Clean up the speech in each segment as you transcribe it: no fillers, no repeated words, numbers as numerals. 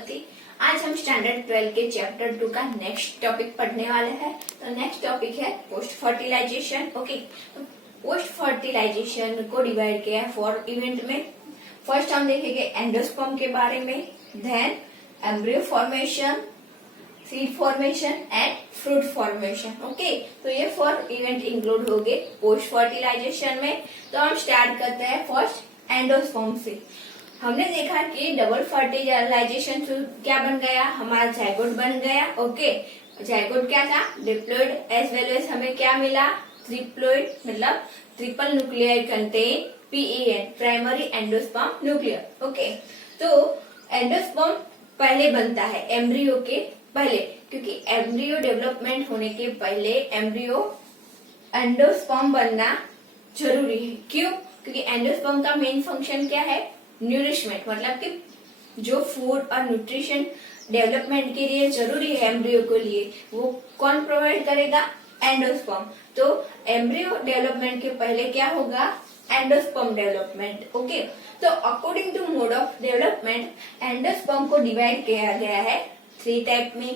प्रजापति। आज हम स्टैंडर्ड 12 के चैप्टर 2 का नेक्स्ट टॉपिक पढ़ने वाले हैं। तो नेक्स्ट टॉपिक है post fertilisation. Okay, post fertilisation को डिवाइड किया है 4 इवेंट में। फर्स्ट हम देखेंगे एंडोस्पर्म के बारे में, then embryo formation, seed formation and fruit formation. Okay, तो ये 4 इवेंट इंक्लूड हो गए पोस्ट फर्टिलाइजेशन में। तो हम स्टार्ट करते हैं फर्स्ट एंडोस्पर्म से। हमने देखा कि डबल फर्टिलाइजेशन से क्या बन गया, हमारा जायगोट बन गया। ओके, जायगोट क्या था, डिप्लॉइड एज वेल एज हमें क्या मिला, ट्रिप्लॉइड, मतलब triple nuclear contain PEN, primary endosperm nuclear. Okay, तो एंडोस्पर्म पहले बनता है एम्ब्रियो के पहले, क्योंकि एम्ब्रियो डेवलपमेंट होने के पहले एम्ब्रियो एंडोस्पर्म बनना जरूरी है। क्यों? क्योंकि एंडोस्पर्म का मेन फंक्शन क्या है, न्यूरिशमेंट, मतलब कि जो फूड और न्यूट्रिशन डेवलपमेंट के लिए जरूरी है एम्ब्रियो के लिए, वो कौन प्रोवाइड करेगा, एंडोस्पर्म। तो एम्ब्रियो डेवलपमेंट के पहले क्या होगा, एंडोस्पर्म डेवलपमेंट। ओके, तो according to mode of development endosperm को डिवाइड किया गया है 3 टाइप में।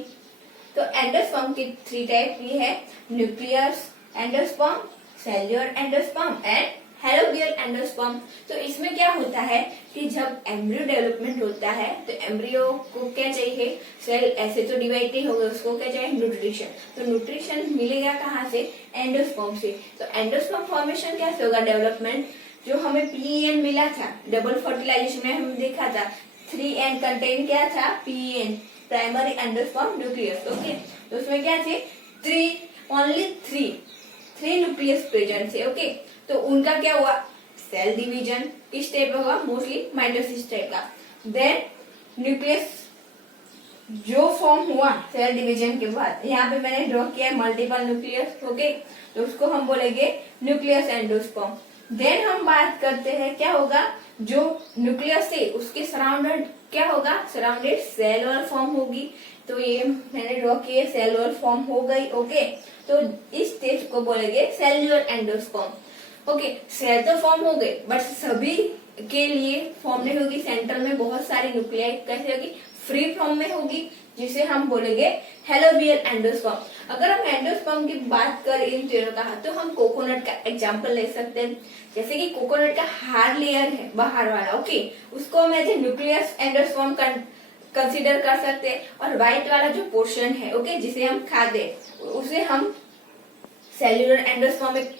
तो एंडोस्पर्म की 3 टाइप ये है, nucleus endosperm, cellular endosperm and helobial endosperm. तो इसमें क्या होता है कि जब एम्ब्रियो डेवलपमेंट होता है तो एम्ब्रियो को क्या चाहिए, सेल ऐसे तो डिवाइड नहीं होगा, उसको क्या चाहिए, न्यूट्रिशन। तो न्यूट्रिशन मिलेगा कहाँ से, एंडोस्पर्म से। तो एंडोस्पर्म फॉर्मेशन कैसे होगा, डेवलपमेंट जो हमें PEN मिला था डबल फर्टिलाइजेशन में, हम देखा था 3N कंटेन क्या था, PEN, primary endosperm nucleus. Okay, तो उसमें क्या थे, ओनली थ्री न्यूक्लियस प्रेजेंट थे। ओके, तो उनका क्या हुआ, सेल डिवीजन किस टाइप का हुआ, मोस्टली माइटोसिस टाइप का। देन न्यूक्लियस जो फॉर्म हुआ सेल डिवीजन के बाद, यहाँ पे मैंने ड्रॉ किया है मल्टीपल न्यूक्लियस। ओके, तो उसको हम बोलेंगे न्यूक्लियस एंडोस्पर्म। देन हम बात करते हैं क्या होगा, जो न्यूक्लियस है उसके सराउंडेड क्या होगा, सराउंडेड सेल वॉल फॉर्म होगी। तो ये मैंने ड्रॉ किए, सेल वॉल फॉर्म हो गई। ओके, तो इस स्टेज को बोलेंगे सेल्युलर एंडोस्पर्म। ओके, सेल तो फॉर्म हो गए बट सभी के लिए फॉर्म नहीं होगी, सेंटर में बहुत सारी न्यूक्लियाई कैसे होगी, फ्री फॉर्म में होगी, जिसे हम बोलेंगे हेलोबियल एंडोस्पर्म। अगर हम एंडोस्पर्म की बात करें इन तीनों का, तो हम कोकोनट का एग्जांपल ले सकते हैं। जैसे कि कोकोनट का हार्ड लेयर है बाहर वाला, ओके, उसको हम as a nucleus endosperm consider कर सकते हैं। और व्हाइट वाला जो पोर्शन है, ओके, जिसे हम खाते हैं, उसे हम सेल्युलर एंडोस्पर्म में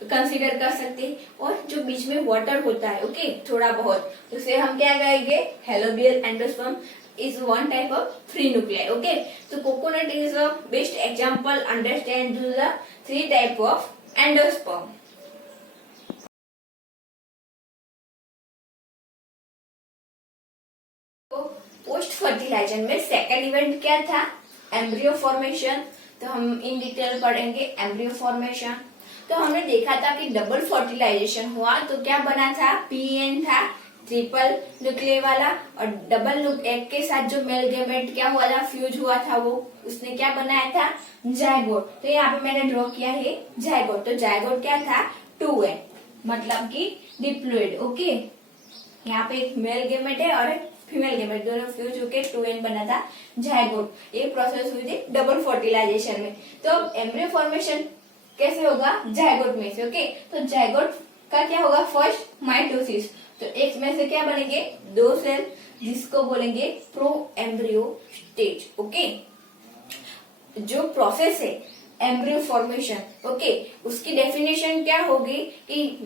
कंसीडर कर सकते हैं। और जो बीच में वाटर होता है, ओके, थोड़ा बहुत, उसे हम क्या कहेंगे, helobial endosperm is one type of free nuclei. Okay, so coconut is a best example understand the 3 type of endosperm. तो पोस्ट फर्टिलाइजेशन में सेकेंड इवेंट क्या था, एम्ब्रियो फॉर्मेशन। तो हम इन डिटेल पढ़ेंगे एम्ब्रियो फॉर्मेशन। तो हमने देखा था कि डबल फर्टिलाइजेशन हुआ तो क्या बना था, PEN था, ट्रिपल न्यूक्लियर वाला, और डबल एक के साथ जो मेल गेमेट क्या हुआ था, फ्यूज हुआ था, वो उसने क्या बनाया था, जायगोट। तो यहाँ पे मैंने ड्रॉ किया है जायगोट। तो जायगोट क्या था, 2N, मतलब कि डिप्लॉइड। ओके, यहाँ पे एक मेल गेमेट है और एक फीमेल गेमेट, दोनों फ्यूज होके 2N बना था जायगोट। ये प्रोसेस हुई थी डबल फर्टिलाइजेशन में। तो अब एम्ब्रियो फॉर्मेशन कैसे होगा, जायगोट में से। ओके, तो जायगोट का क्या होगा, फर्स्ट माइटोसिस। तो एक में से क्या बनेंगे, 2 सेल, जिसको बोलेंगे प्रो एम्ब्रियो स्टेज। ओके, जो प्रोसेस है एम्ब्रियो फॉर्मेशन, ओके, उसकी डेफिनेशन क्या होगी कि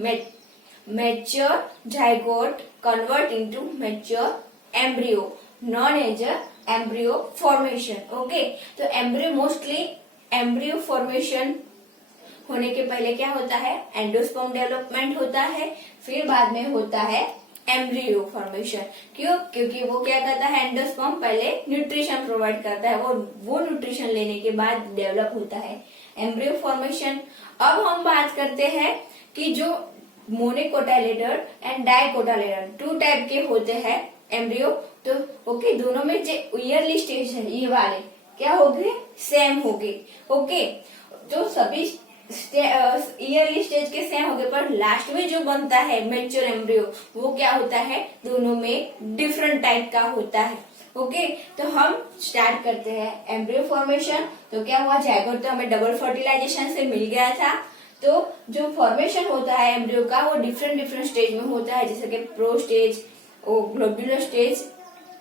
mature zygote convert into mature embryo known as embryo formation. Okay, तो एम्ब्रियो मोस्टली एम्ब्रियो फॉर्मेशन होने के पहले क्या होता है, एंडोस्पर्म डेवलपमेंट होता है, फिर बाद में होता है एम्ब्रियो फॉर्मेशन। क्यों? क्योंकि वो क्या करता है, एंडोस्पर्म पहले न्यूट्रिशन प्रोवाइड करता है, वो न्यूट्रिशन लेने के बाद डेवलप होता है एम्ब्रियो फॉर्मेशन। अब हम बात करते हैं कि जो मोनोकोटाइलेटर एंड डाइकोटाइलेटर 2 टाइप के होते हैं एम्ब्रियो। तो ओके, दोनों में जो ईयरली स्टेज है ये वाले क्या हो गए, सेम हो गए। ओके, जो सभी ईयरली स्टेज के सेम हो गए, पर लास्ट में जो बनता है मैच्योर एम्ब्रियो, वो क्या होता है, दोनों में डिफरेंट टाइप का होता है। ओके, तो हम स्टार्ट करते हैं एम्ब्रियो फॉर्मेशन। तो क्या हुआ, जायगोट तो हमें डबल फर्टिलाइजेशन से मिल गया था। तो जो फॉर्मेशन होता है एम्ब्रियो का वो डिफरेंट डिफरेंट स्टेज में होता है, जैसे कि pro stage, globular stage,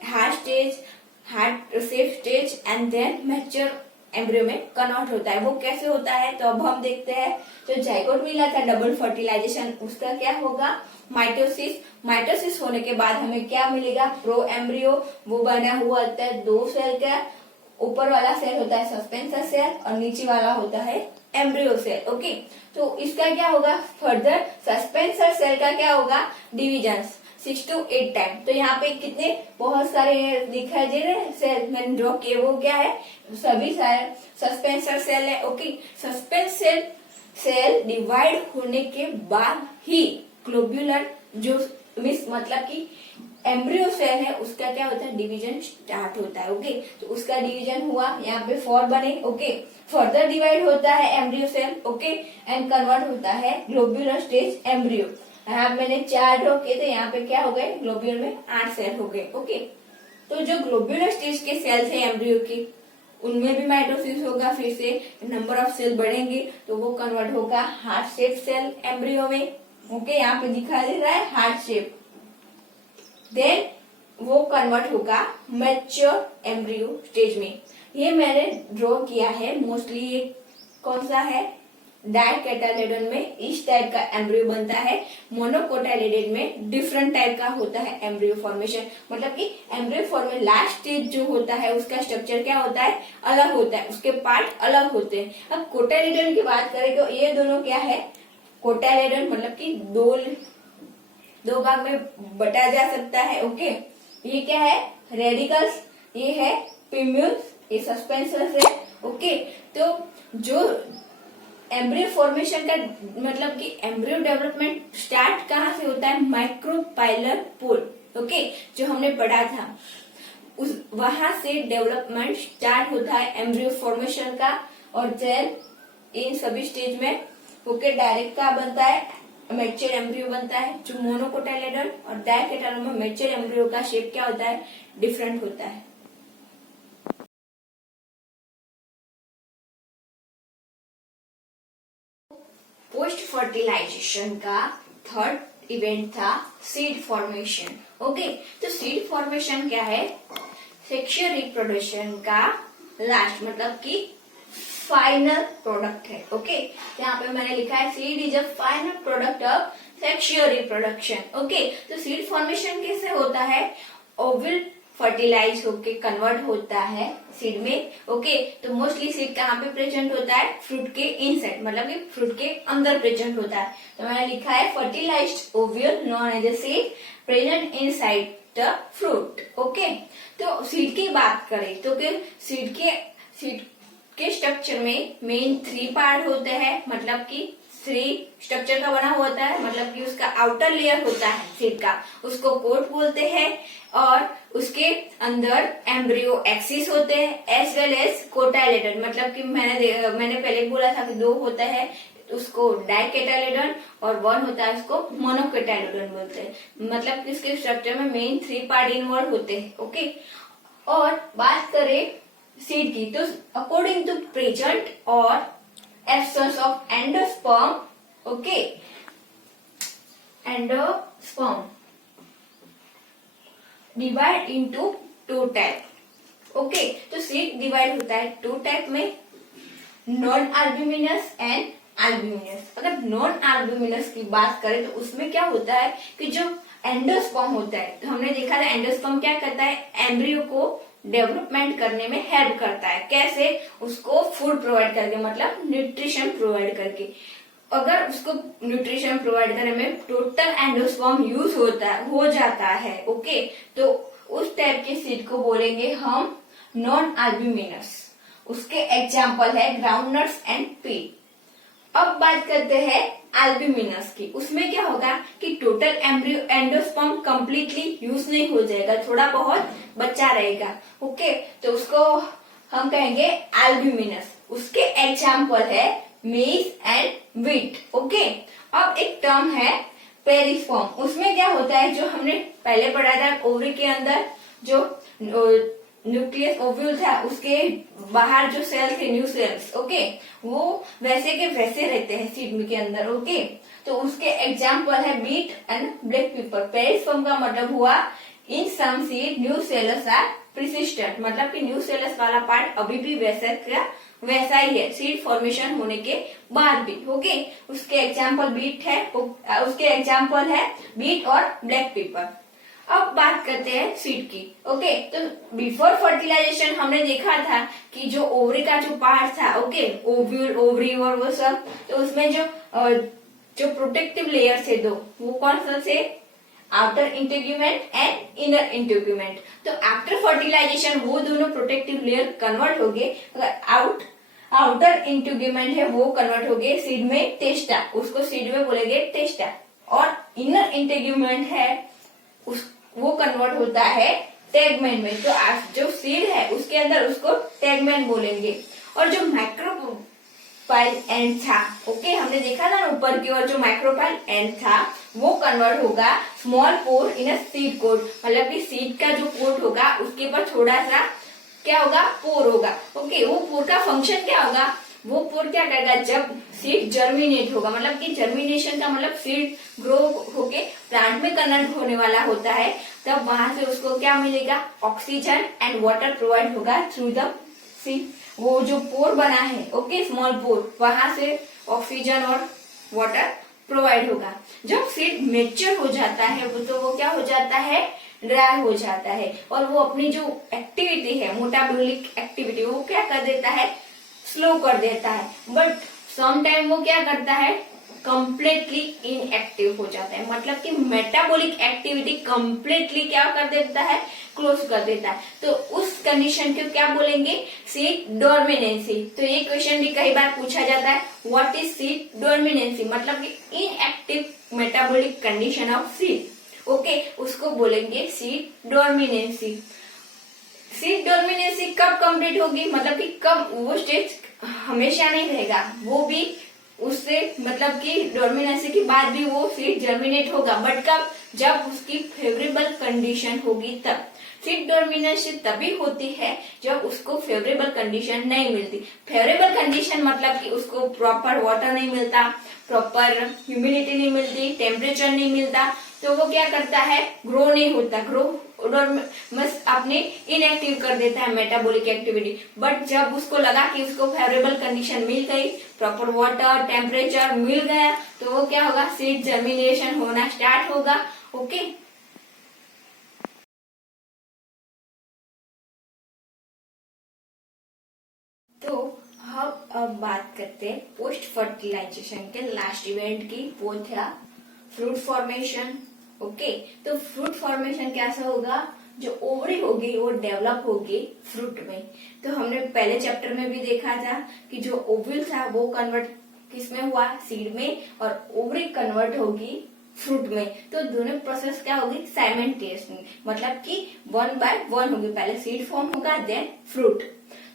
heart stage, heart shape stage and then mature embryo में कन्वर्ट होता है। वो कैसे होता है तो अब हम देखते हैं। जो जायगोट मिला था डबल फर्टिलाइजेशन, उसका क्या होगा, माइटोसिस। माइटोसिस होने के बाद हमें क्या मिलेगा, प्रो एम्ब्रियो। वो बना हुआ होता है 2 सेल का, ऊपर वाला सेल होता है सस्पेंसर सेल और नीचे वाला होता है एम्ब्रियो सेल। ओके, तो इसका क्या होगा, फर्दर सस्पेंसर सेल का क्या होगा, डिविजन 6 to 8 टाइम। तो यहाँ पे कितने बहुत सारे दिखाई दे रहे हैं सेल मैंने ड्रॉ किए, वो क्या है, सभी सारे सस्पेंसर सेल है। ओके, सस्पेंसर सेल डिवाइड होने के बाद ही ग्लोब्यूलर जो मतलब कि एम्ब्रियो सेल है उसका क्या होता है, डिवीजन स्टार्ट होता है। ओके, तो उसका डिवीजन हुआ, यहाँ पे 4 बने। ओके, फर्दर डिवाइड होता है embryo cell. Okay, and convert होता है ग्लोब्यूलर स्टेज एम्ब्रियो। यहाँ मैंने 4 ड्रॉ किए थे, यहाँ पे क्या हो गए, ग्लोब्यूलर में 8 सेल हो गए। ओके, तो जो ग्लोब्यूलर स्टेज के सेल थे एम्ब्रियो के, उनमें भी माइटोसिस होगा, फिर से नंबर ऑफ सेल बढ़ेंगे तो वो कन्वर्ट होगा हार्ट शेप सेल एम्ब्रियो में। ओके, यहाँ पे दिखाई दे रहा है हार्ट शेप। देन वो कन्वर्ट होगा मैच्योर एम्ब्रियो स्टेज में। ये मैंने ड्रॉ किया है, मोस्टली ये कौन सा है, डाइकोटाइलेडोन में इस टाइप का एम्ब्रियो बनता है। मोनोकोटाइलेडोन में डिफरेंट टाइप का होता है एम्ब्रियो फॉर्मेशन। मतलब कि एम्ब्रियो फॉर्मेशन लास्ट स्टेज जो होता है उसका स्ट्रक्चर क्या होता है, अलग होता है, उसके पार्ट अलग होते हैं। अब कोटाइलेडोन की बात करें तो ये दोनों क्या है, कोटाइलेडोन मतलब कि दो भाग में बटा जा सकता है। ओके, ये क्या है, रेडिकल्स, ये है पिम्यूल्स, ये सस्पेंसर है। ओके, तो जो एम्ब्रियो फॉर्मेशन का मतलब कि एम्ब्रियो डेवलपमेंट स्टार्ट कहाँ से होता है, माइक्रोपाइलर पोल। ओके, जो हमने पढ़ा था उस वहां से डेवलपमेंट स्टार्ट होता है एम्ब्रियो फॉर्मेशन का। और देन इन सभी स्टेज में ओके डायरेक्ट का बनता है, मैच्योर एम्ब्रियो बनता है। जो मोनोकोटाइलेडोन और डाइकोटाइलेडोन में मैच्योर एम्ब्रियो का शेप क्या होता है, डिफरेंट होता है। पोस्ट फर्टिलाइजेशन का थर्ड इवेंट था सीड फॉर्मेशन। ओके, तो सीड फॉर्मेशन क्या है, सेक्सुअल रिप्रोडक्शन का लास्ट मतलब कि फाइनल प्रोडक्ट है। ओके, यहाँ पे मैंने लिखा है seed is a final product of sexual reproduction. Okay, तो सीड फॉर्मेशन कैसे होता है, ओवल फर्टिलाइज होके कन्वर्ट होता है सीड में। ओके, तो मोस्टली सीड कहाँ पे प्रेजेंट होता है, फ्रूट के इनसाइड मतलब कि फ्रूट के अंदर प्रेजेंट होता है। तो मैंने लिखा है fertilised ovule known as a seed present inside the fruit. Okay, तो सीड की बात करें तो फिर सीड के स्ट्रक्चर में मेन 3 पार्ट होते हैं, मतलब कि 3 स्ट्रक्चर का बना होता है, मतलब कि उसका आउटर लेयर होता है सीड का, उसको कोट बोलते हैं। और उसके अंदर एम्ब्रियो एक्सिस होते हैं एज वेल एज कोटाइलेडोन, मतलब कि मैंने पहले बोला था कि 2 होता है, उसको डाइकोटाइलेडोन और 1 होता है उसको मोनोकोटाइलेडोन बोलते हैं। मतलब कि इसके स्ट्रक्चर में मेन 3 पार्ट इन्वॉल्व होते हैं। ओके, और बात करें सीड की तो अकॉर्डिंग टू प्रेजेंट और absence of endosperm, okay, endosperm divide into 2 type. Okay, तो सीड डिवाइड होता है 2 टाइप में, नॉन अल्ब्यूमिनस एंड अल्ब्यूमिनस। अगर नॉन अल्ब्यूमिनस की बात करें तो उसमें क्या होता है कि जो एंडोस्पर्म होता है, तो हमने देखा था एंडोस्पर्म क्या करता है, एम्ब्रियो को डेवलपमेंट करने में हेल्प करता है। कैसे, उसको फूड प्रोवाइड करके, मतलब न्यूट्रिशन प्रोवाइड करके। अगर उसको न्यूट्रिशन प्रोवाइड करने में टोटल एंडोस्पर्म यूज हो जाता है, ओके, तो उस टाइप के सीड को बोलेंगे हम नॉन अल्ब्यूमिनस। उसके एग्जाम्पल है ग्राउंडनट्स एंड पीट। अब बात करते हैं अल्ब्यूमिनस की, उसमें क्या होगा कि टोटल एंडोस्पर्म कंप्लीटली यूज नहीं हो जाएगा, थोड़ा बहुत बचा रहेगा। ओके, तो उसको हम कहेंगे अल्ब्यूमिनस। उसके एग्जाम्पल है मेज एंड व्हीट। ओके, अब एक टर्म है पेरिस्पर्म। उसमें क्या होता है, जो हमने पहले पढ़ा था ओवरी के अंदर जो न्यूक्लियस ओव्यूल था उसके बाहर जो सेल थे, न्यू सेल्स, ओके, वो वैसे के वैसे रहते हैं सीड के अंदर, ओके। तो उसके एग्जाम्पल है beet and black pepper. Perisperm का मतलब हुआ in some seed new cells are persistent, मतलब कि न्यू सेल्स वाला पार्ट अभी भी वैसा का वैसा ही है सीड फॉर्मेशन होने के बाद भी, ओके। उसके एग्जाम्पल बीट है, उसके एग्जाम्पल है बीट और ब्लैक पेपर। अब बात करते हैं सीड की, ओके। तो बिफोर फर्टिलाइजेशन हमने देखा था कि जो ओवरी का जो पार्ट था, ओके, ओव्यूल, ओवरी और वो सब, तो उसमें जो प्रोटेक्टिव लेयर थे दो, वो कौन सा थे? Outer integument and inner integument. तो आफ्टर फर्टिलाइजेशन वो दोनों प्रोटेक्टिव लेयर कन्वर्ट हो गए। आउटर इंटेग्यूमेंट है वो कन्वर्ट हो गए सीड में टेस्टा, उसको सीड में बोलेंगे टेस्टा। और इनर इंटेग्यूमेंट है वो कन्वर्ट होता है टेगमेंट में। तो जो सीड है उसके अंदर उसको टेगमेंट बोलेंगे। और जो माइक्रोपाइल एंड था, ओके, हमने देखा था ना ऊपर की ओर जो माइक्रोपाइल एंड था वो कन्वर्ट होगा small pore in a seed coat, मतलब कि सीड का जो कोट होगा उसके ऊपर थोड़ा सा क्या होगा? पोर होगा, ओके। वो पोर का फंक्शन क्या होगा? वो पोर क्या करेगा? जब सीड जर्मिनेट होगा, मतलब कि जर्मिनेशन का मतलब सीड ग्रो होके प्लांट में कन्वर्ट होने वाला होता है, तब वहां से उसको क्या मिलेगा? ऑक्सीजन एंड वाटर प्रोवाइड होगा थ्रू द सीड। वो जो पोर बना है, ओके, स्मॉल पोर, वहां से ऑक्सीजन और वाटर प्रोवाइड होगा। जब सीड मेच्योर हो जाता है वो क्या हो जाता है? ड्राई हो जाता है। और वो अपनी जो एक्टिविटी है, मेटाबॉलिक एक्टिविटी, वो क्या कर देता है? स्लो कर देता है। बट सम टाइम वो क्या करता है? कंप्लीटली इनएक्टिव हो जाता है, मतलब कि मेटाबॉलिक एक्टिविटी कंप्लीटली क्या कर देता है? क्लोज कर देता है। तो उस कंडीशन को क्या बोलेंगे? सीड डोर्मिनेंसी। तो ये क्वेश्चन भी कई बार पूछा जाता है, व्हाट इज सीड डोर्मिनेंसी? मतलब कि inactive metabolic condition of seed, okay, उसको बोलेंगे सीड डोर्मिनेंसी। सीड डोर्मिनेंसी कब कंप्लीट होगी? मतलब कि कब? वो स्टेज हमेशा नहीं रहेगा, वो भी उससे मतलब कि डोर्मिनेंसी के बाद भी वो सीड जर्मिनेट होगा, बट कब? जब उसकी फेवरेबल कंडीशन होगी तब। सीड डोर्मिनेंसी तभी होती है जब उसको फेवरेबल कंडीशन नहीं मिलती। फेवरेबल कंडीशन मतलब कि उसको प्रॉपर वाटर नहीं मिलता, प्रॉपर ह्यूमिडिटी नहीं मिलती, टेम्परेचर नहीं मिलता, तो वो क्या करता है? ग्रो नहीं होता, बस अपने इनएक्टिव कर देता है मेटाबॉलिक एक्टिविटी। बट जब उसको लगा कि उसको फेवरेबल कंडीशन मिल गई, प्रॉपर वाटर टेम्परेचर मिल गया, तो वो क्या होगा? सीड जर्मिनेशन होना स्टार्ट होगा, ओके। तो हम अब बात करते हैं पोस्ट फर्टिलाइजेशन के लास्ट इवेंट की, वो था फ्रूट फॉर्मेशन, ओके। तो फ्रूट फॉर्मेशन कैसा होगा? जो ओवरी होगी वो डेवलप होगी फ्रूट में। तो हमने पहले चैप्टर में भी देखा था कि जो ओव्यूल था वो कन्वर्ट किसमें हुआ? सीड में, और ओवरी कन्वर्ट होगी फ्रूट में। तो दोनों प्रोसेस क्या होगी? साइमल्टेनियसली, मतलब कि 1 by 1 होगी। पहले सीड फॉर्म होगा, देन फ्रूट।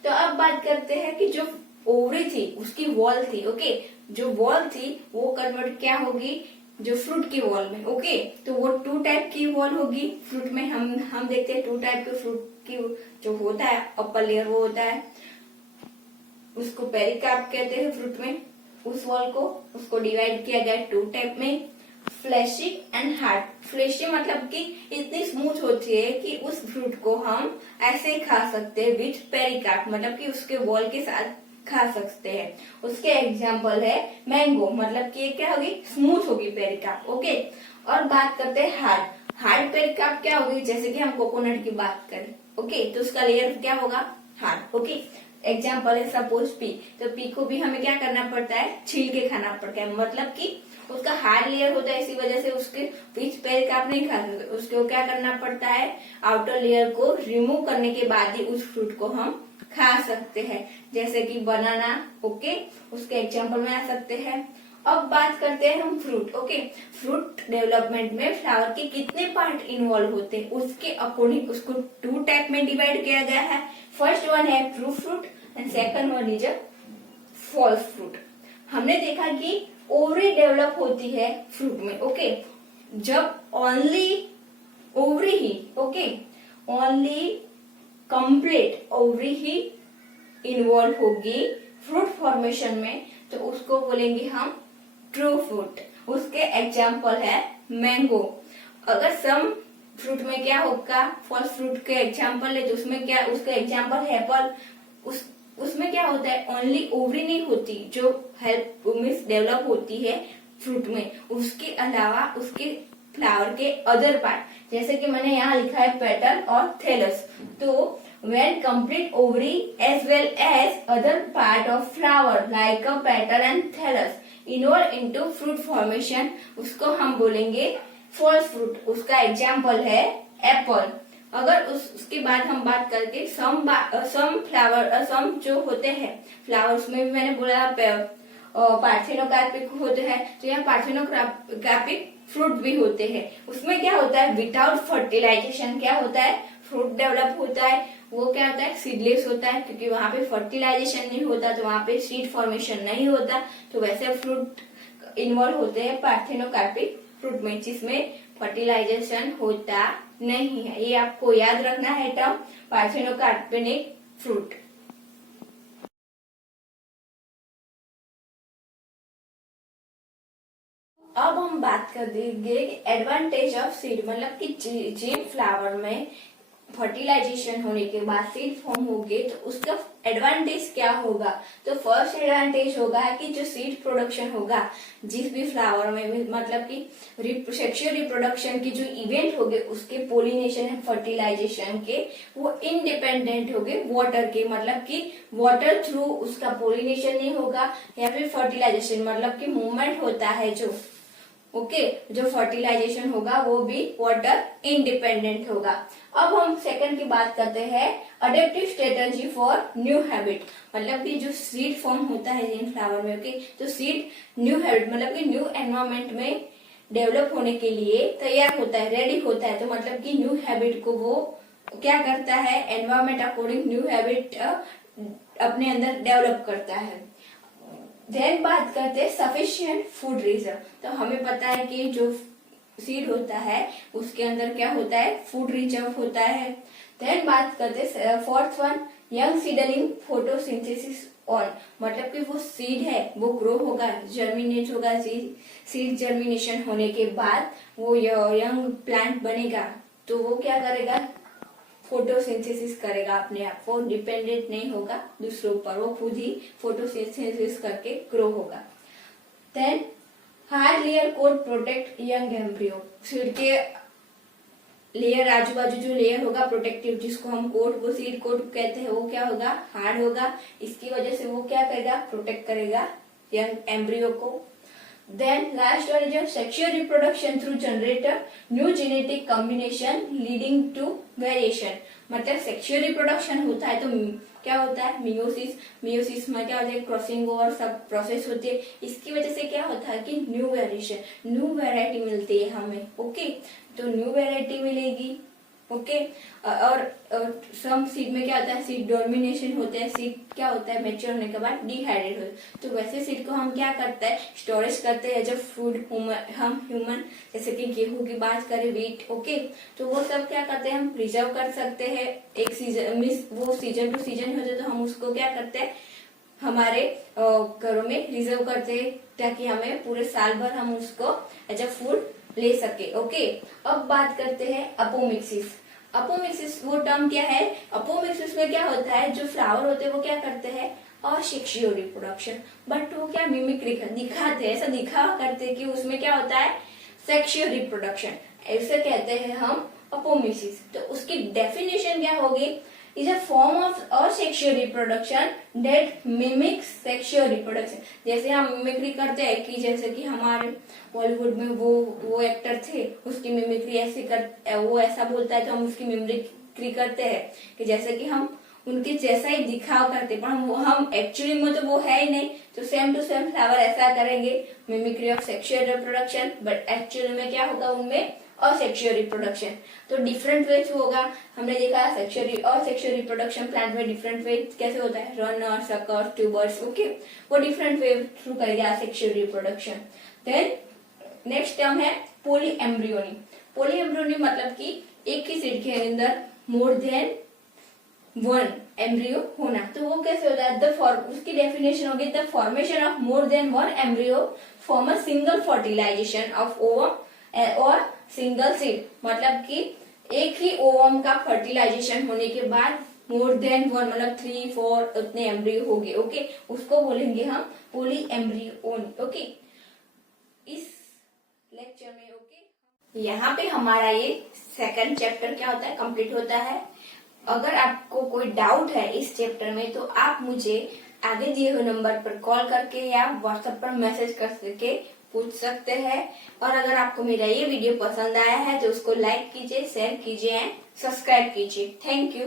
तो अब बात करते हैं कि जो ओवरी थी उसकी वॉल थी, ओके, जो वॉल थी वो कन्वर्ट क्या होगी? जो फ्रूट की वॉल में, ओके। तो वो 2 टाइप की वॉल होगी फ्रूट में। हम देखते हैं 2 टाइप के फ्रूट की जो होता है अपर लेयर, वो होता है, उसको पेरिकार्प कहते हैं फ्रूट में। उस वॉल को उसको डिवाइड किया गया 2 टाइप में, फ्लैशी एंड हार्ड। फ्लैशी मतलब कि इतनी स्मूथ होती है कि उस फ्रूट को हम ऐसे खा सकते हैं विथ पेरिकार्प, मतलब कि उसके वॉल के साथ खा सकते हैं। उसके एग्जाम्पल है मैंगो, मतलब कि क्या होगी? स्मूथ होगी पेरिकार्प, ओके। और बात करते हैं हार्ड पेरिकार्प क्या होगी? जैसे कि हम कोकोनट की बात करें, ओके, तो उसका लेयर क्या होगा? Hard, okay. एग्जाम्पल है सपोज पी, तो पी को भी हमें क्या करना पड़ता है? छील के खाना पड़ता है, मतलब कि उसका हार्ड लेयर होता है, इसी वजह से उसके बीच पेरिकार्प नहीं खा सकते। उसको क्या करना पड़ता है? आउटर लेयर को रिमूव करने के बाद ही उस फ्रूट को हम खा सकते हैं, जैसे कि बनाना, ओके, उसके एग्जाम्पल में आ सकते हैं। अब बात करते हैं हम फ्रूट, ओके। फ्रूट डेवलपमेंट में फ्लावर के कितने पार्ट इन्वॉल्व होते हैं, उसके अकॉर्डिंग उसको 2 टाइप में डिवाइड किया गया है। फर्स्ट वन है true fruit and second one is false fruit. हमने देखा कि ओवरी डेवलप होती है फ्रूट में, ओके, जब ओनली ओवरी ही, ओके, ओनली कंप्लीट ओवरी ही इन्वॉल्व होगी फ्रूट फॉर्मेशन में, तो उसको बोलेंगे हम ट्रू फ्रूट। उसके एग्जाम्पल है मैंगो। अगर सम फ्रूट में क्या होगा, फॉल्स फ्रूट के एग्जाम्पल है तो उसमें क्या, उसका एग्जाम्पल है एप्पल। उसमें क्या होता है, ओनली ओवरी नहीं होती जो हेल्प मीन्स डेवलप होती है फ्रूट में, उसके अलावा उसके फ्लावर के अदर पार्ट, जैसे कि मैंने यहाँ लिखा है पेटल और थैलस। तो when complete ovary as well as other part of flower like a petal and thallus involve into fruit formation, उसको हम बोलेंगे false fruit। उसका एग्जाम्पल है एप्पल। अगर उसके बाद हम बात करके सम फ्लावर, सम जो होते हैं फ्लावर्स में भी मैंने बोला पार्थेनोकार्पिक होते हैं, तो यहाँ पार्थेनोकार्पिक फ्रूट भी होते हैं। उसमें क्या होता है, विदाउट फर्टिलाइजेशन क्या होता है, फ्रूट डेवलप होता है। वो क्या होता है, सीडलेस होता है, क्योंकि वहां पे फर्टिलाइजेशन नहीं होता तो वहां पे सीड फॉर्मेशन नहीं होता। तो वैसे फ्रूट इन्वॉल्व होते हैं पार्थेनोकार्पिक फ्रूट में, जिसमें फर्टिलाइजेशन होता नहीं है। ये आपको याद रखना है टर्म, पार्थेनोकार्पिक फ्रूट। अब हम बात कर देंगे एडवांटेज ऑफ सीड, मतलब कि जिन फ्लावर में फर्टिलाइजेशन होने के बाद सीड फॉर्म होगी तो उसका एडवांटेज क्या होगा। तो फर्स्ट एडवांटेज होगा कि जो सीड प्रोडक्शन होगा जिस भी फ्लावर में, मतलब कि सेक्सुअल रिप्रोडक्शन की जो इवेंट होंगे उसके पोलिनेशन एंड फर्टिलाइजेशन के, वो इंडिपेंडेंट होंगे वाटर के, मतलब कि वाटर थ्रू उसका पोलिनेशन नहीं होगा, या फिर फर्टिलाइजेशन मतलब कि मूवमेंट होता है जो जो फर्टिलाइजेशन होगा वो भी वाटर इंडिपेंडेंट होगा। अब हम सेकंड की बात करते हैं adaptive strategy for new habit, मतलब कि जो सीड फॉर्म होता है जिन फ्लावर में, तो सीड न्यू हैबिट मतलब कि न्यू एनवायरमेंट में डेवलप होने के लिए तैयार होता है, रेडी होता है। तो मतलब कि न्यू हैबिट को वो क्या करता है, एनवायरमेंट अकॉर्डिंग न्यू हैबिट अपने अंदर डेवलप करता है। देन बात करते हैं सफिशिएंट फूड रिजर्व। तो हमें पता है कि जो सीड होता है उसके अंदर क्या होता है, फूड रिजर्व होता है। देन बात करते हैं fourth one, young seedling photosynthesis on, मतलब कि वो सीड है वो ग्रो होगा, जर्मिनेट होगा, सीड जर्मिनेशन होने के बाद वो यंग प्लांट बनेगा, तो वो क्या करेगा, फोटोसिंथेसिस करेगा अपने आप, वो डिपेंडेंट नहीं होगा दूसरों पर, वो खुद ही फोटोसिंथेसिस करके ग्रो होगा। Then hard layer coat protect young embryo, seed के लेयर आजू बाजू जो लेयर होगा प्रोटेक्टिव, जिसको हम कोट, वो सीड कोट कहते हैं, वो क्या होगा, हार्ड होगा। इसकी वजह से वो क्या करेगा, प्रोटेक्ट करेगा यंग एम्ब्रियो को। Then last one is sexual reproduction through generate a new genetic combination leading to variation, मतलब सेक्सुअल रिप्रोडक्शन होता है तो क्या होता है, मियोसिस, मियोसिस में क्या होता है, क्रॉसिंग ओवर सब प्रोसेस होती है। इसकी वजह से क्या होता है कि न्यू वेरिएशन, न्यू वेराइटी मिलती है हमें। ओके, तो न्यू वेराइटी मिलेगी। ओके, और सम सीड में क्या होता है, सीड डोमिनेशन होता है, सीड क्या होता है मैच्योर होने के बाद डिहाइड्रेट होता है। तो वैसे सीड को हम क्या करते हैं, स्टोरेज करते हैं जब फूड हम ह्यूमन, जैसे कि गेहूं की बात करें, व्हीट, ओके, तो वो सब क्या करते हैं हम प्रिजर्व कर सकते हैं। एक सीजन मीन्स वो सीजन टू सीजन होते तो हम उसको क्या करते हैं, हमारे घरों में रिजर्व करते हैं, ताकि हमें पूरे साल भर हम उसको एज अ फूड ले सके। ओके, अब बात करते हैं अपोमिक्सिस। अपोमिक्सिस वो टर्म क्या है, अपोमिक्सिस में क्या होता है, जो फ्लावर होते हैं वो क्या करते हैं, असेक्सुअल रिप्रोडक्शन, बट वो क्या मिमिक्री दिखाते हैं, ऐसा दिखावा करते हैं कि उसमें क्या होता है, सेक्सुअल रिप्रोडक्शन, ऐसे कहते हैं हम अपोमिक्सिस। तो उसकी डेफिनेशन क्या होगी, is a form of asexual reproduction that mimics sexual reproduction। जैसे हम मिमिक्री करते हैं कि जैसे कि हमारे बॉलीवुड में वो एक्टर थे, उसकी मिमिक्री ऐसे कर, वो ऐसा बोलता है तो हम उसकी मिमिक्री करते हैं कि जैसे कि हम उनके जैसा ही दिखाव करते, पर हम एक्चुअली में तो वो है ही नहीं। तो सेम टू सेम फ्लावर ऐसा करेंगे, mimicry of sexual reproduction, but actually में क्या होगा उनमें और सेक्सुअल रिप्रोडक्शन। तो डिफरेंट वे होगा, हमने देखा सेक्सुअल और सेक्सुअल रिप्रोडक्शन प्लांट में डिफरेंट वे कैसे होता है, रनर, सकर्स, ट्यूबर्स, ओके, वो डिफरेंट वे थ्रू करेगा sexual reproduction. Then next term है पोली एम्ब्रियोनी। पोली एम्ब्रियोनी मतलब कि एक ही सीड के अंदर मोर देन वन एम्ब्रियो होना। तो वो कैसे होता है, उसकी डेफिनेशन होगी the formation of more than one embryo form a single fertilization of ovum और सिंगल सीड। मतलब कि एक ही ओवम का फर्टिलाइजेशन होने के बाद मोर देन वन मतलब 3, 4 उतने एम्ब्रियो हो गए। ओके, उसको बोलेंगे हम पोली एम्ब्रियोन। ओके, इस लेक्चर में ओके यहाँ पे हमारा ये सेकंड चैप्टर क्या होता है, कंप्लीट होता है। अगर आपको कोई डाउट है इस चैप्टर में तो आप मुझे आगे दिए हुए नंबर पर कॉल करके या व्हाट्सएप पर मैसेज करके पूछ सकते हैं। और अगर आपको मेरा ये वीडियो पसंद आया है तो उसको लाइक कीजिए, शेयर कीजिए एंड सब्सक्राइब कीजिए। Thank you.